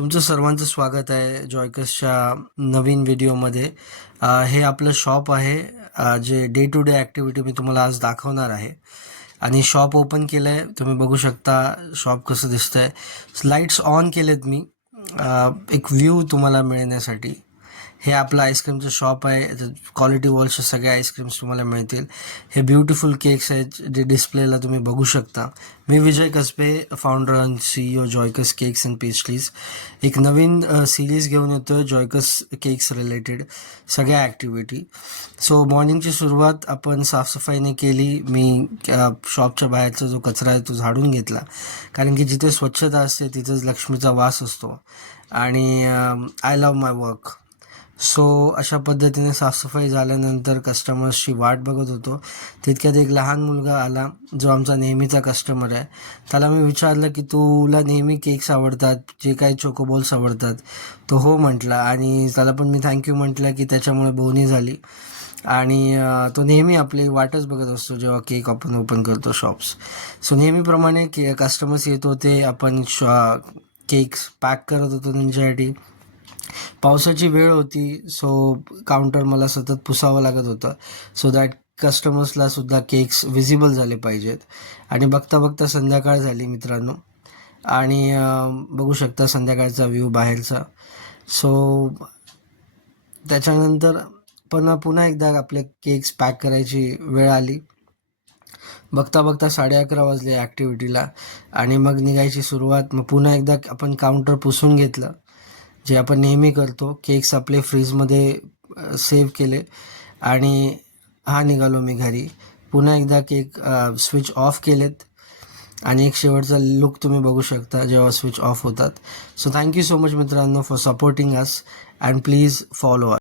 तुमचं सर्वांचं स्वागत आहे जॉयकसच्या नवीन व्हिडिओमध्ये. हे आपलं शॉप आहे, जे डे टू डे ॲक्टिव्हिटी मी तुम्हाला आज दाखवणार आहे. आणि शॉप ओपन केलं आहे, तुम्ही बघू शकता शॉप कसं दिसतंय. लाईट्स ऑन केलेत मी एक व्ह्यू तुम्हाला मिळण्यासाठी. हे आपलं आईस्क्रीमचं शॉप आहे. क्वालिटी वॉल्सचे सगळे आईस्क्रीम्स तुम्हाला मिळतील. हे ब्युटिफुल केक्स आहेत जे डिस्प्लेला तुम्ही बघू शकता. मी Vijay Kasbe, founder and CEO Joycus cakes and pastries. एक नवीन सिरीज घेऊन येतो आहे जॉयकस केक्स रिलेटेड सगळ्या ॲक्टिव्हिटी. सो मॉर्निंगची सुरुवात आपण साफसफाईने केली. मी शॉपच्या बाहेरचा जो कचरा आहे तो झाडून घेतला, कारण की जिथे स्वच्छता असते तिथेच लक्ष्मीचा वास असतो. आणि I love my work. So अशा पद्धतीने साफसफाई झाल्यानंतर कस्टमर्सची वाट बघत होतो. तितक्यात एक लहान मुलगा आला जो आमचा नेहमीचा कस्टमर आहे. त्याला मी विचारलं की तुला नेहमी केक्स आवडतात, जे काही चोकोबॉल्स आवडतात? तो हो म्हटला. आणि त्याला पण मी थँक्यू म्हटलं की त्याच्यामुळे बोनी झाली. आणि तो नेहमी आपली वाटच बघत असतो जेव्हा केक आपण ओपन करतो शॉप्स. सो नेहमीप्रमाणे कस्टमर्स येत होते. आपण केक्स पॅक करत होतो त्यांच्यासाठी. पावसाची वेळ होती, सो काउंटर मला सतत पुसावं लागत होतं, सो दॅट कस्टमर्सला सुद्धा केक्स विजिबल झाले पाहिजेत. आणि बघता बघता संध्याकाळ झाली मित्रांनो. आणि बघू शकता संध्याकाळचा व्ह्यू बाहेरचा. सो त्याच्यानंतर पुन्हा एकदा आपले केक्स पॅक करायची वेळ आली. बघता बघता 11:30 वाजले ॲक्टिव्हिटीला. आणि मग निघायची सुरुवात. मग पुन्हा एकदा आपण काउंटर पुसून घेतलं, जे आपण नेहमी करतो. केक्स आपले फ्रीजमध्ये सेव्ह केले आणि निघालो मी घरी. पुन्हा एकदा केक स्विच ऑफ केलेत. आणि एक शेवटचा लुक तुम्ही बघू शकता जेव्हा स्विच ऑफ होतात. सो थँक्यू सो मच मित्रांनो for supporting us, and please follow us.